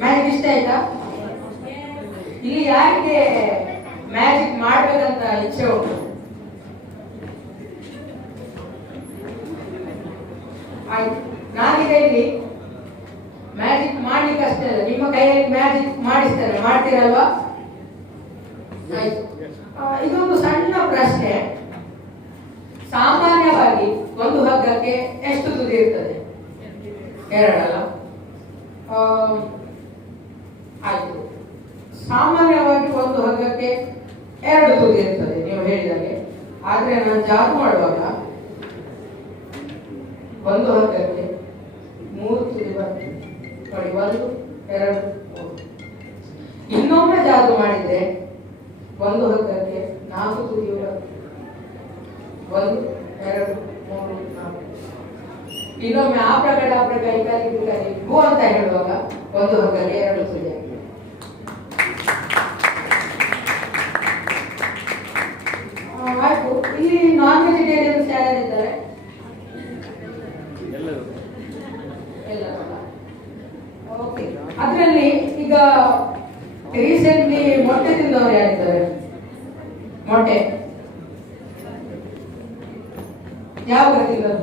Magic ಇಷ್ಟ ಆಯ್ತಾ? ಇಲ್ಲಿ ಯಾರಿಗೆ ಮ್ಯಾಜಿಕ್ ಮಾಡ್ಬೇಕಂತ ಇಚ್ಛೆ ಉಂಟು? ಆಯ್ತು, ನಾನೀಗ ಇಲ್ಲಿ ಮ್ಯಾಜಿಕ್ ಮಾಡ್ಲಿಕ್ಕೆ ಅಷ್ಟೇ ಅಲ್ಲ, ನಿಮ್ಮ ಕೈಯಲ್ಲಿ ಮ್ಯಾಜಿಕ್ ಮಾಡಿಸ್ತಾರೆ, ಮಾಡ್ತೀರಲ್ವಾ? ಆಯ್ತು, ಇದೊಂದು ಸಣ್ಣ ಪ್ರಶ್ನೆ. ಸಾಮಾನ್ಯವಾಗಿ ಒಂದು ಹಗ್ಗಕ್ಕೆ ಎಷ್ಟು ತುದಿ ಇರ್ತದೆ? ಎರಡಲ್ಲ? ಆಯ್ತು, ಸಾಮಾನ್ಯವಾಗಿ ಒಂದು ಹಗ್ಗಕ್ಕೆ ಎರಡು ತುದಿ ಇರ್ತದೆ ನೀವು ಹೇಳಿದಾಗೆ. ಆದ್ರೆ ನಾನು ಜಾದು ಮಾಡುವಾಗ ಒಂದು ಹಗ್ಗಕ್ಕೆ ಮೂರು ತುದಿ ಬರ್ತದೆ ನೋಡಿ, ಒಂದು ಎರಡು ಮೂರು. ಇನ್ನೊಮ್ಮೆ ಜಾದು ಮಾಡಿದ್ರೆ ಒಂದು ಹಗ್ಗಕ್ಕೆ ನಾಲ್ಕು ತುದಿ ಬರ್ತದೆ, ಒಂದು ಎರಡು ಮೂರು ನಾಲ್ಕು. ಇನ್ನೊಮ್ಮೆ ಆ ಪ್ರಕಾರ ಗೋ ಅಂತ ಹೇಳುವಾಗ ಒಂದು ಹಗ್ಗಕ್ಕೆ ಎರಡು ತುದಿ. ಆಯ್ತು, ಇಲ್ಲಿ ನಾನ್ ವೆಜಿಟೇರಿಯನ್ಸ್ ಯಾರಿದ್ದಾರೆ? ಓಕೆ, ಅದರಲ್ಲಿ ಈಗ ರೀಸೆಂಟ್ಲಿ ಮೊಟ್ಟೆ ತಿಂದವರು ಯಾರಿದ್ದಾರೆ? ಮೊಟ್ಟೆ ಯಾವಾಗ ತಿಂದವರು?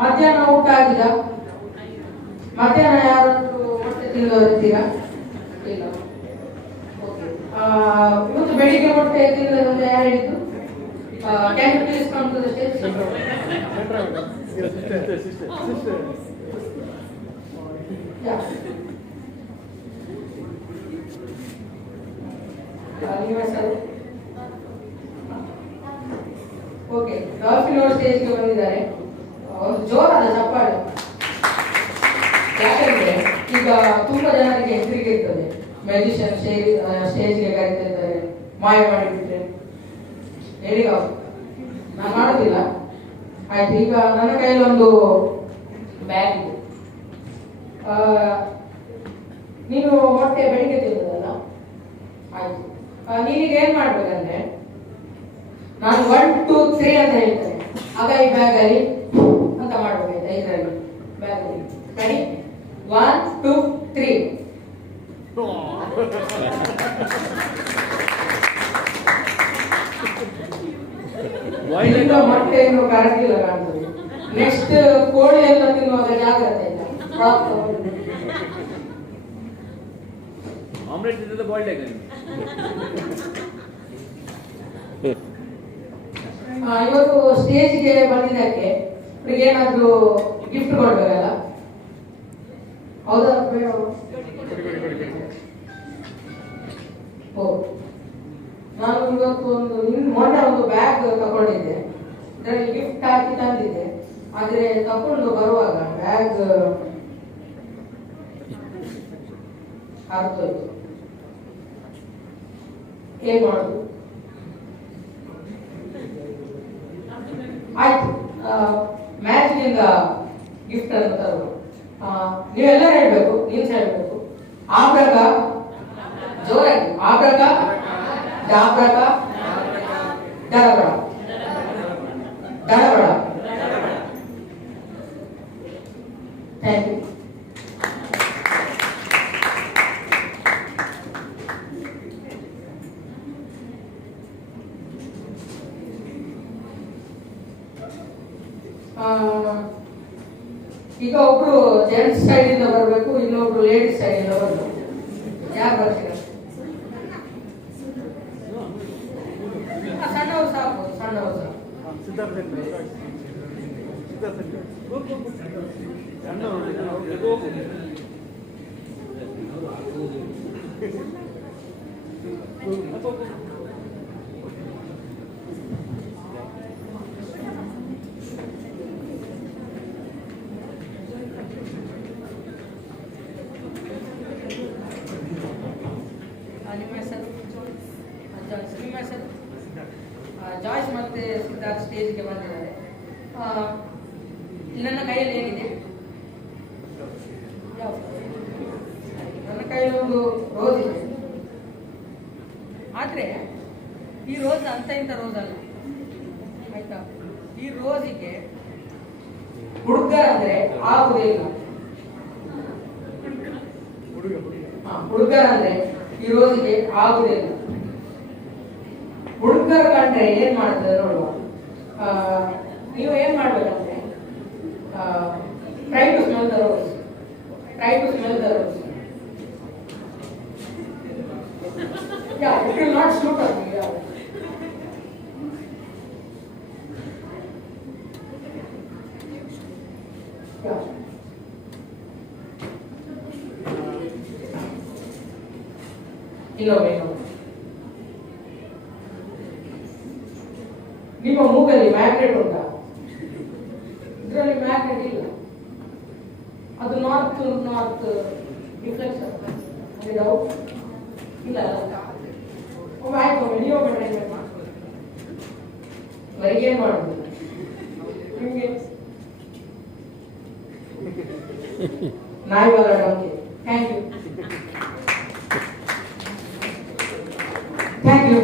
ಮಧ್ಯಾಹ್ನ ಊಟ ಆಗಿದ? ಮಧ್ಯಾಹ್ನ ಯಾರಾದ್ರೂ ಮೊಟ್ಟೆ ತಿಂದವರು ಇದ್ದೀರಾ? ಇಲ್ಲ. ಇವತ್ತು ಬೆಳಿಗ್ಗೆ ಮೊಟ್ಟೆ ತಿಂದ ಯಾರು ಹೇಳಿದ್ದು? Can you please come to the stage? Okay, dolphin ಅವರು ಸ್ಟೇಜ್ಗೆ ಬಂದಿದ್ದಾರೆ. ಒಂದು ಜೋರಾದ ಚಪ್ಪಾಳೆ. ಯಾಕಂದ್ರೆ ಈಗ ತುಂಬಾ ಜನರಿಗೆ ಹೆದರಿಕೆ ಇರ್ತದೆ, ಮ್ಯಾಜಿಷಿಯನ್ ಸ್ಟೇಜ್ಗೆ ಕರೀತಾ ಇದ್ದಾರೆ, ಮಾಯ ಮಾಡಿಬಿಟ್ರೆ ಹೇಳಿ. ನಾನು ಮಾಡೋದಿಲ್ಲ. ಆಯ್ತು, ಈಗ ನನ್ನ ಕೈಯಲ್ಲಿ ಒಂದು ಬ್ಯಾಗ್ ಇದೆ. ನೀನು ಮೊಟ್ಟೆ ಬೆಳಿಗ್ಗೆ ತಿನ್ನೋದಲ್ಲ? ಆಯ್ತು, ನೀನೀಗ ಏನ್ ಮಾಡ್ಬೇಕಂದ್ರೆ ನಾನು 1 2 3 ಅಂತ ಹೇಳ್ತೇನೆ, ಆಗ ಈ ಬ್ಯಾಗ್ ಅಲ್ಲಿ ಅಂತ ಮಾಡ್ಬೇಕಾಯ್ತಾ? ಇದರಲ್ಲಿ ಬ್ಯಾಗ್ ಅಲ್ಲಿ ರೆಡಿ? 1 2 3. ಮೊಟ್ಟೆಯನ್ನು ಕರಗಿಲ್ಲ ಕಾಣ್ತದೆ. ನೆಕ್ಸ್ಟ್ ಕೋಳಿ ಎಲ್ಲ ತಿನ್ನುವಾಗ ಜಾಗ್ರತೆ ಇಲ್ಲ. ಆಮ್ಲೆಟ್ ಇದ್ದದ್ದು ಬಾಯ್ಲ್ಡ್ ಎಗ್. ಇವತ್ತು ಸ್ಟೇಜ್ಗೆ ಬಂದಿದ್ದಕ್ಕೆ ಏನಾದ್ರೂ ಗಿಫ್ಟ್ ಕೊಡ್ಬೇಕಲ್ಲ? ಹೌದಾ? ನಾನು ಇವತ್ತು ಮೊನ್ನೆ ಒಂದು ಬ್ಯಾಗ್ ತಗೊಂಡಿದ್ದೆ, ಇದರಲ್ಲಿ ಗಿಫ್ಟ್ ಹಾಕಿ ತಂದಿದ್ದೆ. ಆದ್ರೆ ತಕೊಂಡು ಬರುವಾಗ ಬ್ಯಾಗ್ ಹಾಕ್ತೋಯ್ತು. ಏನ್ ಮಾಡುದು? ಆಯ್ತು, ಮ್ಯಾಚ್ನಿಂದ ಗಿಫ್ಟ್ ಅನ್ನು ತರುವ ನೀವೆಲ್ಲ ಹೇಳ್ಬೇಕು, ನೀನ್ಸ ಹೇಳ್ಬೇಕು. ಆಬ್ರಕ ಜೋರಾಗಿ, ಆಬ್ರಕ ಡಾಬ್ರಕ ಡರಬಡ ಡರಬಡ. Thank you. ಈಗ ಒಬ್ರು ಜೆಂಟ್ಸ್ ಸೈಡ್ ಇಂದ ಬರಬೇಕು, ಇನ್ನೊಬ್ರು ಲೇಡೀಸ್ ಸೈಡ್ ಇಂದ ಬರಬೇಕು. ಯಾರು ಬರ್ತೀರಾ? ಸಣ್ಣವರು ಸಾಕು, ಸಣ್ಣವರು ಸಾಕು. ಜಾಯ್ಸ್ ಮತ್ತೆ ಸಿದ್ಧಾರ್ಥ್ ಸ್ಟೇಜ್ಗೆ ಬಂದಿದ್ದಾರೆ. ನನ್ನ ಕೈಯಲ್ಲಿ ಏನಿದೆ? ನನ್ನ ಕೈಯಲ್ಲಿ ಒಂದು ರೋಸ್ ಇದೆ. ಆದ್ರೆ ಈ ರೋಸ್ ಅಂತ ಇಂಥ ರೋಸ್ ಅಲ್ಲ, ಆಯ್ತಾ? ಈ ರೋಸಿಗೆ ಹುಡುಗರಂದ್ರೆ ಆಗುದೇ ಇಲ್ಲ. ಹುಡುಗರಂದ್ರೆ ಇರೋದಿಗೆ ಆಗುದೇ ಇಲ್ಲ. ಹುಡುಗರ ಕಂಡ್ರೆ ಏನ್ ಮಾಡ್ತಾರೆ ನೋಡುವ. ನೀವು ಏನ್ ಮಾಡ್ಬೇಕಂದ್ರೆ try to smell the rose, try to smell the rose. Yeah, it will not shoot at me. Yeah. Yeah. ಇನ್ನೊಮ್ಮೆ ನಿಮ್ಮ ಮೂಗಲ್ಲಿ ಮ್ಯಾಗ್ನೆಟ್ ಉಂಟಾ? ಇದರಲ್ಲಿ ಮ್ಯಾಗ್ನೆಟ್ ಇಲ್ಲ. ಅದು ನಾರ್ತ್ ನಾರ್ತ್ ರಿಫ್ಲೆಕ್ಷನ್ ಡೌಟ್ ಇಲ್ಲ. ಆಯ್ತು, ನೀವೊಮ್ಮೆ ಟ್ರೈ ಮಾಡಿ. ಏನ್ ಮಾಡುದು ನಿಮ್ಗೆ? ನಾಯಿ ಬಲ್ಲ ಡಂಕೆ. Thank you, thank you.